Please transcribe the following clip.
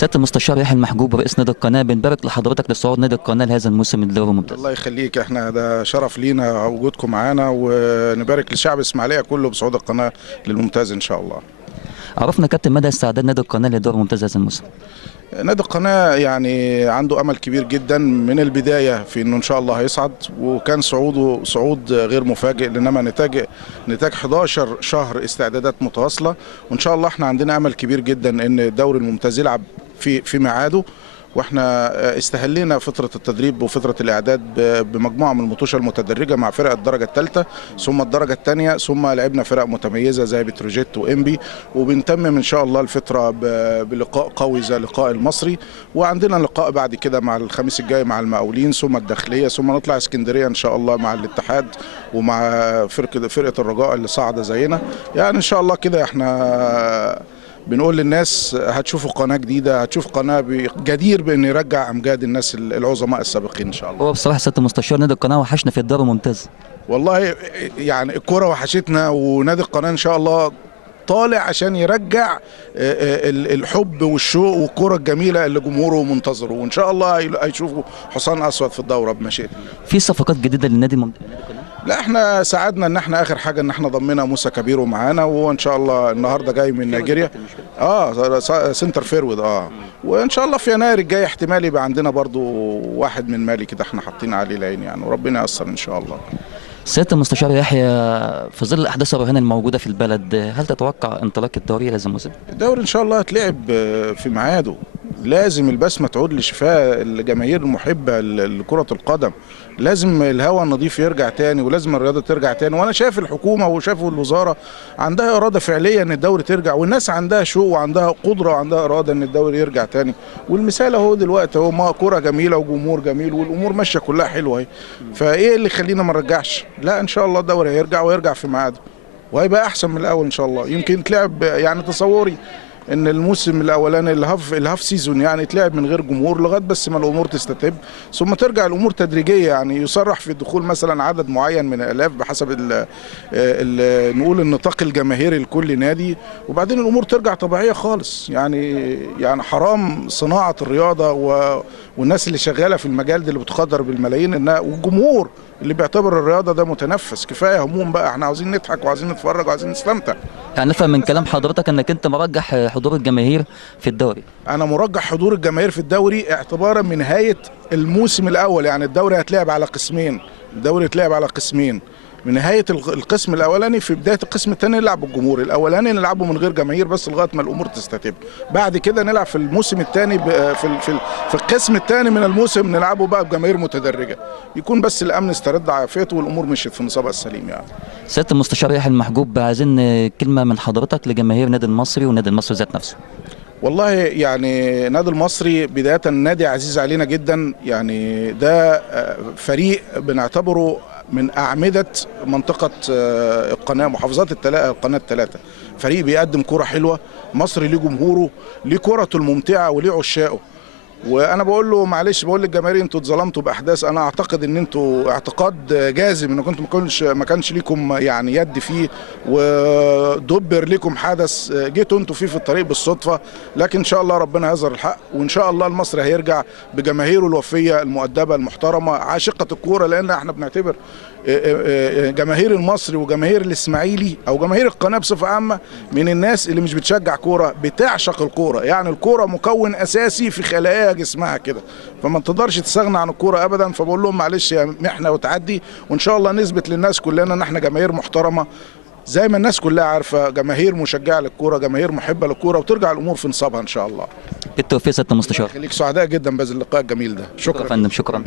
سيادة المستشار يحيى المحجوب رئيس نادي القناة، بنبارك لحضرتك لصعود نادي القناة لهذا الموسم الدوري الممتاز. الله يخليك، احنا ده شرف لينا وجودكم معانا، ونبارك للشعب اسماعيليه كله بصعود القناه للممتاز ان شاء الله. عرفنا كابتن مدى استعداد نادي القناة للدوري الممتاز هذا الموسم. نادي القناه يعني عنده امل كبير جدا من البدايه في انه ان شاء الله هيصعد، وكان صعوده صعود غير مفاجئ، انما نتاج 11 شهر استعدادات متواصله، وان شاء الله احنا عندنا امل كبير جدا ان الدوري الممتاز يلعب في ميعاده. واحنا استهلينا فتره التدريب وفتره الاعداد بمجموعه من المطوشه المتدرجه مع فرق الدرجه الثالثه ثم الدرجه الثانيه، ثم لعبنا فرق متميزه زي بتروجيت وانبي، وبنتمم ان شاء الله الفتره بلقاء قوي زي لقاء المصري، وعندنا لقاء بعد كده مع الخميس الجاي مع المقاولين، ثم الداخليه، ثم نطلع اسكندريه ان شاء الله مع الاتحاد ومع فرقه الرجاء اللي صاعده زينا. يعني ان شاء الله كده احنا بنقول للناس هتشوفوا قناه جديده، هتشوفوا قناه جدير بان يرجع امجاد الناس العظماء السابقين ان شاء الله. هو بصراحة سيادة المستشار نادي القناة وحشنا في الدوري الممتاز. والله يعني الكره وحشتنا، ونادي القناه ان شاء الله طالع عشان يرجع الحب والشوق والكره الجميله اللي جمهوره منتظره، وان شاء الله هيشوفوا حصان اسود في الدوره بمشيئه الله. في صفقات جديدة للنادي القناة. لا احنا ساعدنا ان احنا اخر حاجه ان احنا ضمنا موسى كبيرو معانا، وان شاء الله النهارده جاي من نيجيريا. سنتر فيرود. وان شاء الله في يناير الجاي احتمال يبقى عندنا برضو واحد من مالي كده احنا حاطين عليه العين يعني، وربنا ييسر ان شاء الله. سيادة المستشار يحيى، في ظل الأحداث الرهينة الموجودة في البلد، هل تتوقع انطلاق الدوري هذا الموسم؟ الدوري ان شاء الله هتلعب في ميعاده، لازم البسمه تعود لشفاء الجماهير المحبه لكره القدم، لازم الهواء النظيف يرجع تاني، ولازم الرياضه ترجع تاني. وانا شايف الحكومه وشافوا الوزاره عندها اراده فعليه ان الدوري ترجع، والناس عندها شوق وعندها قدره وعندها اراده ان الدوري يرجع تاني، والمثال اهو دلوقتي اهو كره جميله وجمهور جميل والامور ماشيه كلها حلوه اهي، فايه اللي يخلينا ما نرجعش؟ لا ان شاء الله الدوري هيرجع ويرجع في ميعاده، وهيبقى احسن من الاول ان شاء الله. يمكن تلعب يعني تصوري ان الموسم الاولاني الهاف سيزون يعني تلعب من غير جمهور لغايه بس ما الامور تستتب، ثم ترجع الامور تدريجيه، يعني يصرح في الدخول مثلا عدد معين من الالاف بحسب نقول النطاق الجماهيري لكل نادي، وبعدين الامور ترجع طبيعيه خالص. يعني حرام صناعه الرياضه والناس اللي شغاله في المجال ده اللي بتقدر بالملايين والجمهور اللي بيعتبر الرياضه ده متنفس. كفايه هموم بقى، احنا عاوزين نضحك وعاوزين نتفرج وعاوزين نستمتع. يعني نفهم من كلام حضرتك انك انت مرجح حضور الجماهير في الدوري. انا مرجح حضور الجماهير في الدوري اعتبارا من نهايه الموسم الاول، يعني الدوري هتلعب على قسمين، من نهايه القسم الاولاني في بدايه القسم الثاني نلعب بالجمهور، الاولاني نلعبه من غير جماهير بس لغايه ما الامور تستتب، بعد كده نلعب في الموسم الثاني في القسم الثاني من الموسم نلعبه بقى بجماهير متدرجه، يكون بس الامن استرد عافيته والامور مشيت في النظام السليم يعني. سيادة المستشار يحيى المحجوب، عايزين كلمه من حضرتك لجماهير نادي المصري ونادي المصري ذات نفسه. والله يعني نادي المصري بدايه نادي عزيز علينا جدا، يعني ده فريق بنعتبره من أعمدة منطقة القناة، محافظات القناة الثلاثة، فريق بيقدم كرة حلوة، مصر ليه جمهوره، ليه كرته الممتعة وليه عشاقه. وانا بقول له معلش، بقول للجماهير انتوا اتظلمتوا باحداث، انا اعتقد ان انتوا اعتقاد جازم انكم انتوا ما كانش ليكم يعني يد فيه، ودبر لكم حدث جيتوا انتوا فيه في الطريق بالصدفه، لكن ان شاء الله ربنا يظهر الحق، وان شاء الله المصري هيرجع بجماهيره الوفيه المؤدبه المحترمه عاشقه الكوره، لان احنا بنعتبر جماهير المصري وجماهير الاسماعيلي او جماهير القناه بصفه عامه من الناس اللي مش بتشجع كوره، بتعشق الكوره، يعني الكوره مكون اساسي في خلايا جسمها كده، فما تقدرش تستغنى عن الكوره ابدا. فبقول لهم معلش يا محنه وتعدي، وان شاء الله نثبت للناس كلنا ان احنا جماهير محترمه زي ما الناس كلها عارفه، جماهير مشجعه للكوره، جماهير محبه للكوره، وترجع الامور في نصابها ان شاء الله. بالتوفيق سيادة المستشار. خليك سعداء جدا بهذا اللقاء الجميل ده. شكرا يا فندم، شكرا.